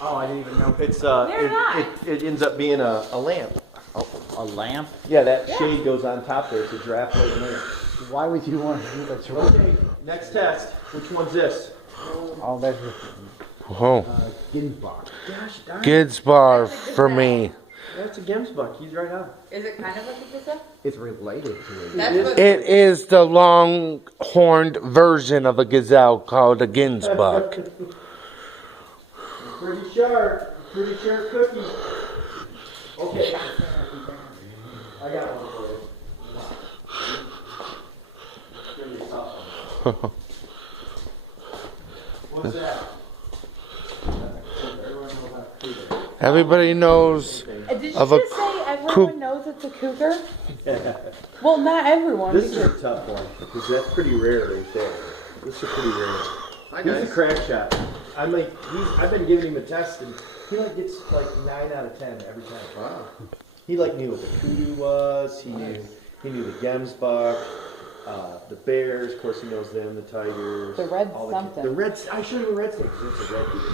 Oh, I didn't even know. It's They're not. it ends up being a lamp. Oh, a lamp? Yeah, that shade goes on top there. It's a draft light lamp. Why would you want to do that? Okay, next test. Which one's this? Oh, that's Whoa. Ginsbach. Gosh darn. Gidsbar for me. That's a Gemsbuck. He's right on. Is it kind of like a gazelle? It's related to it. That's what. It is the long-horned version of a gazelle called a Ginsbuck. Pretty sharp. Pretty sharp cookie. Okay. I got one for you. It's gonna be a tough one. What's that? Everybody knows Did you of a just say everyone coop- knows it's a cougar? Well, not everyone. This is a tough one because that's pretty rare right there. This is pretty rare. He's a crack shot. I've been giving him a test and he gets like 9 out of 10 every time. Wow. He knew what the kudu was. He knew the Gemsbuck, the bears. Of course, he knows them. The tigers. The red all something. The red. I showed him a red snake because it's a red deer.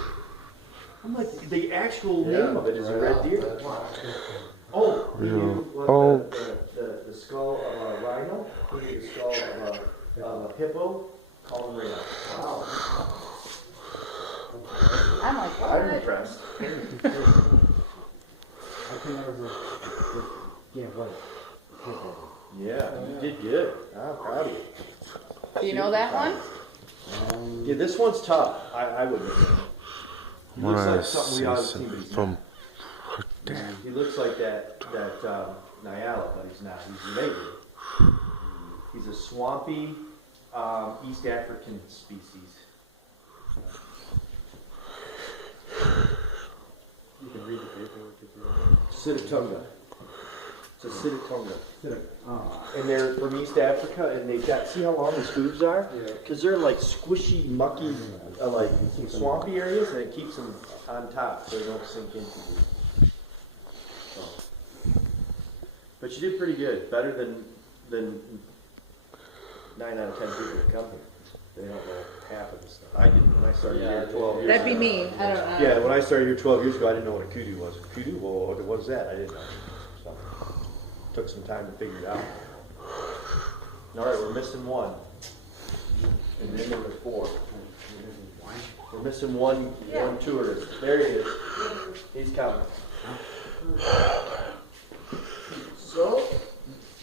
I'm like, the actual name of it is a red deer. Oh, he knew what the skull of a rhino. He knew the skull of a hippo. Called him rhino. Wow. I'm like, what? I'm impressed. I think that was yeah, what? Yeah, you did good. I'm proud of you. Do you know that one? Yeah, this one's tough. I wouldn't know. He looks like something we ought to see, but he's from not. He looks like that Nyala, but he's not. He's native. He's a swampy East African species. You can read the paperwork if you want. Sitatunga. It's a Sitatunga. Oh. And they're from East Africa, and they've got, see how long his hooves are? Yeah. Because they're like squishy, mucky, like swampy areas, and it keeps them on top so they don't sink into you. So. But you did pretty good, better than 9 out of 10 people that come here. They don't know half of this stuff. I didn't when I started here 12 years That'd be ago. me. I don't know. Yeah, when I started here 12 years ago, I didn't know what a kudu was. Kudu? Well, what is that? I didn't know. So, took some time to figure it out. All right, we're missing one. And then there were 4. We're missing one tourist. There he is. He's coming. So,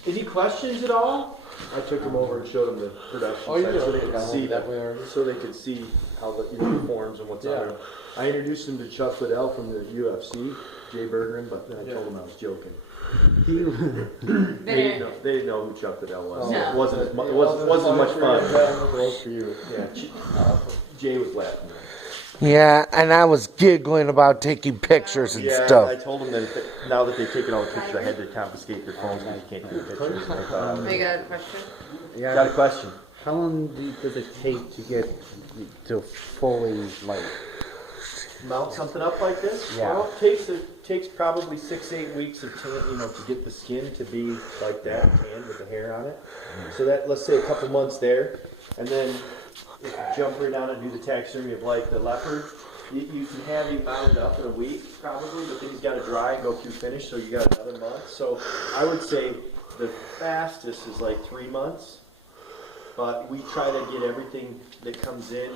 any questions at all? I took him over and showed him the production site so they could see how the forms and what's on it. I introduced him to Chuck Liddell from the UFC, Jay Bergeron, but then I told him I was joking. They didn't know who Chuck Liddell was. No. It wasn't as much fun. For you. Yeah, Jay was laughing. Yeah, and I was giggling about taking pictures and I stuff. told them that now that they've taken all the pictures, I had to confiscate their phones because you can't do pictures. I got a question. Yeah. Got a question? How long does it take to get to fully Mount something up like this? Yeah. Well, it takes probably 6 to 8 weeks of to get the skin to be like that, tanned with the hair on it. So that, let's say a couple months there, and then if you jump right down and do the taxidermy of like the leopard, you can have him mounted up in a week probably, but then he's got to dry and go through finish, so you got another month. So I would say the fastest is like 3 months, but we try to get everything that comes in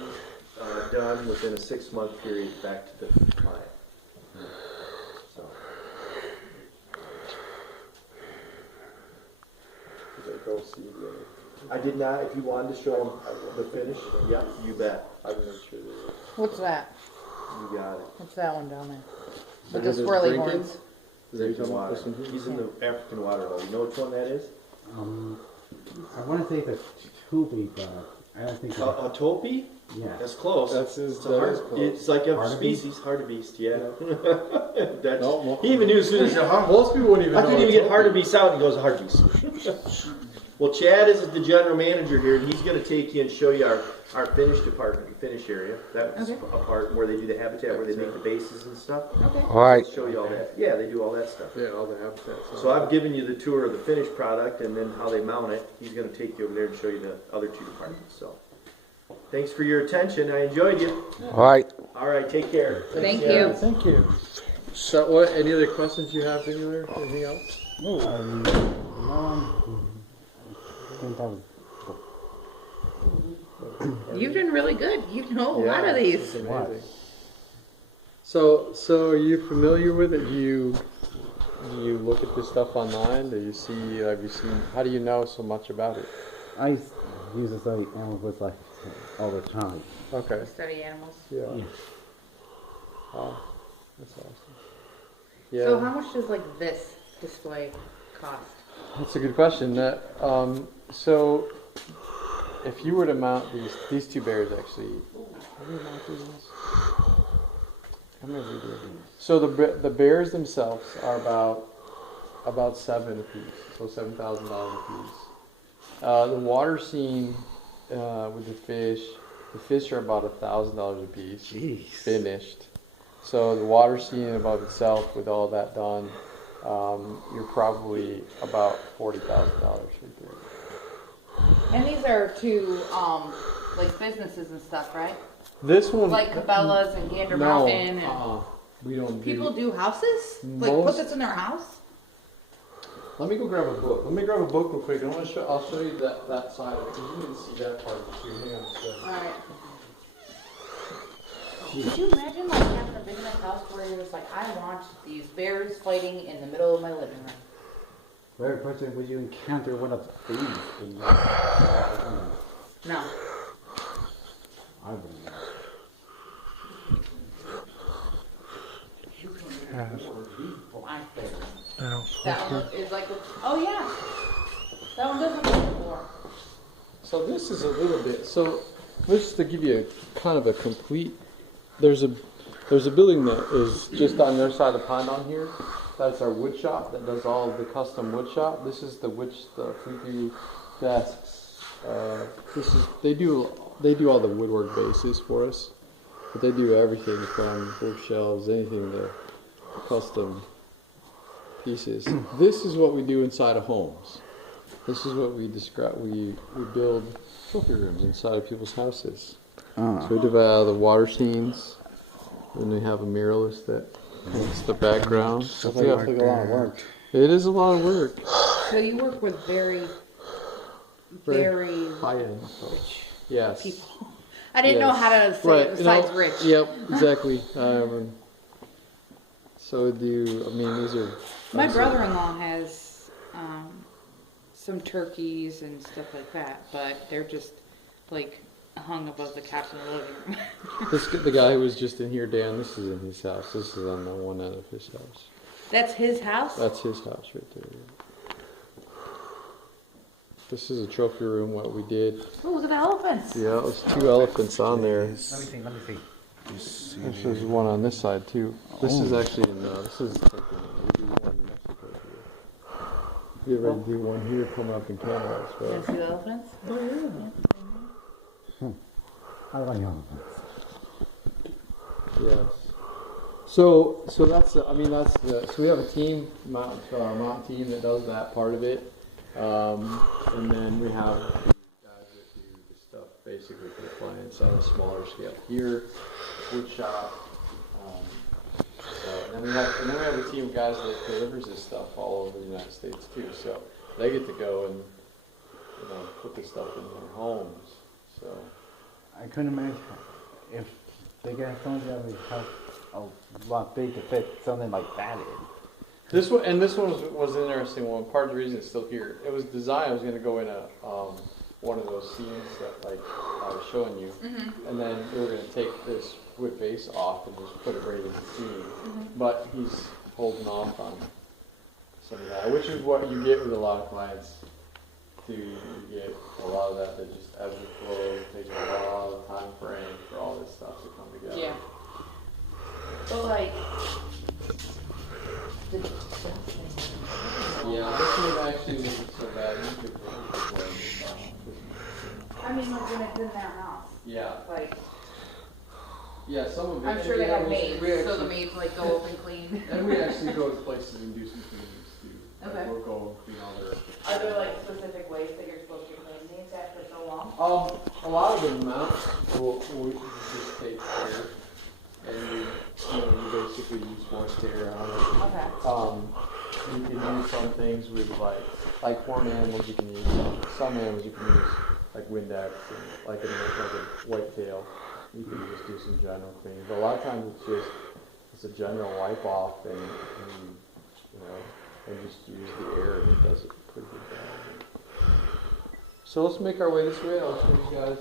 done within a 6-month period back to the client. So. I did not. If you wanted to show them the finish, yeah, you bet. I will make sure they will. What's that? You got it. What's that one down there? With the swirly horns. He's in the African water hole. You know which one that is? I want to say the Tubi, but I don't think A topi? yeah. That's close. It's like a species, hartebeest, yeah. He even knew as soon as Most people wouldn't even know. I couldn't even get hartebeest out, and he goes hartebeest. Well, Chad is the general manager here, and he's going to take you and show you our finish department, finish area. That's a part where they do the habitat, where they make the bases and stuff. Okay. All right. Show you all that. Yeah, they do all that stuff. Yeah, all the habitats. So I've given you the tour of the finished product and then how they mount it. He's going to take you over there and show you the other 2 departments. So Thanks for your attention. I enjoyed you. All right. All right, take care. Thank Thanks, you. Aaron. Thank you. So, what? Any other questions you have anywhere? Anything else? No, I think that was. You've done really good. You know a lot of It's these. amazing. So are you familiar with it? Do you look at this stuff online? Do you see? Have you seen? How do you know so much about it? I use to study animals like all the time. Okay. Study animals. Yeah. Yeah. Oh, that's awesome. Yeah. So how much does like this display cost? That's a good question. So if you were to mount these two bears, actually, how do you mount these? How many do we do? So the bears themselves are about $7 a piece, so $7,000 a piece. The water scene with the fish are about $1,000 a piece, Jeez. finished. So the water scene above itself, with all that done, you're probably about $40,000 right there. And these are to like businesses and stuff, right? This one, Like Cabela's and Gander no, Mountain and we don't. people do houses? Like Most- put this in their house? Let me go grab a book. Let me grab a book real quick. And I'll show you that side of it, because you didn't see that part of it too. Hang on a second. Alright. Could you imagine like having a big enough house where you're just like, I want these bears fighting in the middle of my living room? Very person would you encounter one of these? No. I wouldn't know. Black bears. That one is like, oh yeah. That one doesn't look before. So this is a little bit. So just to give you a kind of a complete. There's a building that is just on their side of the pond on here. That's our wood shop that does all of the custom wood shop. This is the freaky desks. They do all the woodwork bases for us, but they do everything from bookshelves, anything to custom pieces. This is what we do inside of homes. This is what we describe. We build trophy rooms inside of people's houses. So we do the water scenes. Then we have a muralist that makes the background. Sounds like a lot of work. It is a lot of work. So you work with very high-end stuff. Yes. people. I didn't know how to say it besides rich. Yep, exactly. So these are... My brother-in-law has some turkeys and stuff like that, but they're just like hung above the couch in the living room. The guy who was just in here, Dan, this is in his house. This is on the one end of his house. That's his house? That's his house right there. This is a trophy room, what we did. Oh, look at the elephants. Yeah, it was 2 elephants on there. Let me see. This is one on this side too. This is actually in, this is taken, we do one in Mexico here. We already do one here coming up in Canada as You well. want to see the elephants? I like elephants. Yes. So that's so we have a team, mountain team that does that part of it, and then we have guys that do the stuff basically for the clients on a smaller scale. Here, wood shop. And then we have a team of guys that delivers this stuff all over the United States too. So they get to go and put this stuff in their homes. So I couldn't imagine if they got something that would have a lot big to fit something like that in. this one was an interesting one. Part of the reason it's still here. It was designed. I was going to go in one of those scenes that like I was showing you, and then we were going to take this wood base off and just put it right in the scene. But he's holding off on some of that, which is what you get with a lot of clients. You get a lot of that just ebbs and flows. It takes a lot of time frame for all this stuff to come together. Yeah. But like, Yeah, this one actually isn't so bad. You could I mean, like when it's in their house. yeah. Like, Yeah, some of it. I'm sure they yeah, have maids, we so actually- the maids like go up and clean. And we actually go to places and do some cleanings too. Like, Okay. we'll go clean all their. Are there like specific ways that you're supposed to clean these? sat for so long? A lot of the mounts we just take hair, and you basically use moist hair on it. Okay. You can use some things with like horned animals. You can use some animals. You can use like Windex and like a whitetail. You can just do some general cleaning. But a lot of times it's a general wipe off, and and just use the air, and it does a pretty good job. So let's make our way this way. I'll show you guys.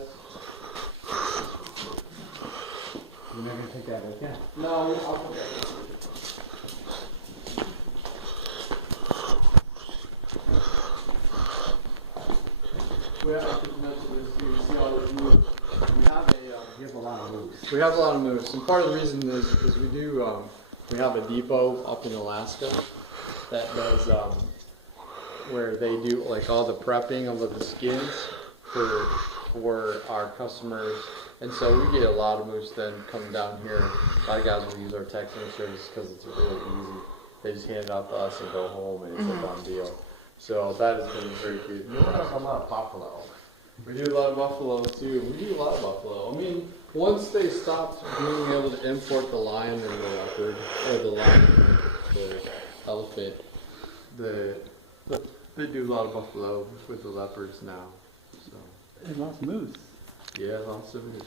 You're not gonna take that with you? No, I'll put that. Well, I think that's what this. You see all the moves. You have a lot of moves. We have a lot of moves, and part of the reason is we do. We have a depot up in Alaska that does where they do like all the prepping of the skins for our customers, and so we get a lot of moose then coming down here. A lot of guys will use our texting service because it's really easy. They just hand it out to us and go home, and it's a done deal. So that has been very good. You have a lot of buffalo. We do a lot of buffalo too. We do a lot of buffalo. I mean, once they stopped being able to import the lion and the leopard, or the lion and the elephant, they do a lot of buffalo with the leopards now. So And lots of moose. yeah, lots of it.